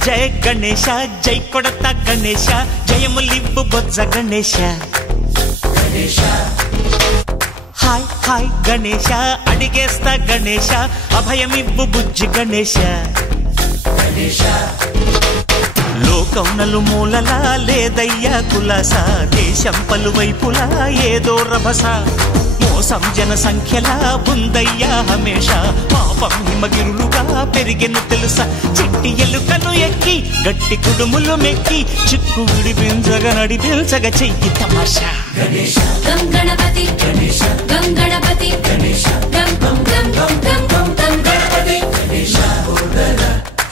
జయ గణేశ జై కొడత గణేశ జయములివ్వు బొజ్జ Ganesha hi hi Ganesha అడిగేస్తా Ganesha అభయమివ్వు బుజ్జి గణేశ లోకం నలుమూలలా లేదయ్యా కులాస దేశం పలువైపులా ఏదో రభస మోసం జన సంఖ్యలా ఉందయ్యా హమేష పాపం హిమగిరులుగా పెరిగెను తెలుసా చిట్టి ఎలుకను ఎక్కి గట్టి కుడుములు మెక్కి చిక్కు విడిపించగా నడిపించగా చెయ్యి తమాషా గణేశ గం గణపతి గణేశ గం గణపతి గణేశ గం గం గం గం గం గం గం గణపతి గణేశ లంబోదర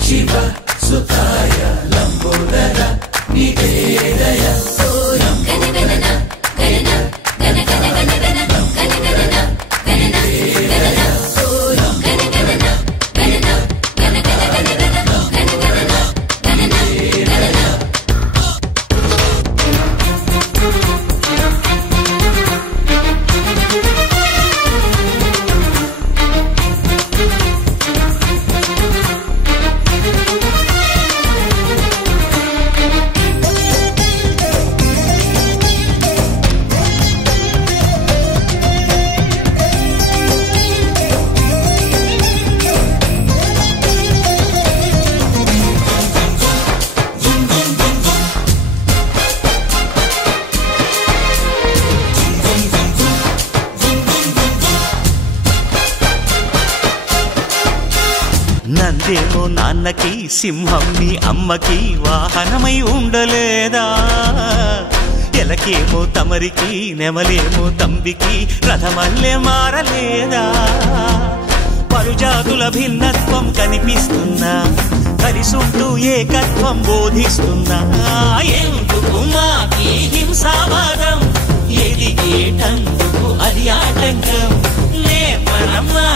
శివ సుతాయ లంబోదర నివేదయ ఓం గణగణన గణన గణ గణ గణ గణ గణగణన గణన గణన ఓం గణగణన గణన గణ గణ గణ గణ గణగణన గణన గణన నందేమో నాన్నకి సింహం నీ అమ్మకి వాహనమై ఉండలేదా ఎలకేమో తమరికి నెమలేమో తంబికి రథమల్లే మారలేదా పలుజాతుల భిన్నత్వం కనిపిస్తున్నా కలిసుంటూ ఏకత్వం బోధిస్తున్నా ఎందుకు మాకి హింసావాదం ఎదిగేటందుకు అది ఆటంకం నేపరమ్మా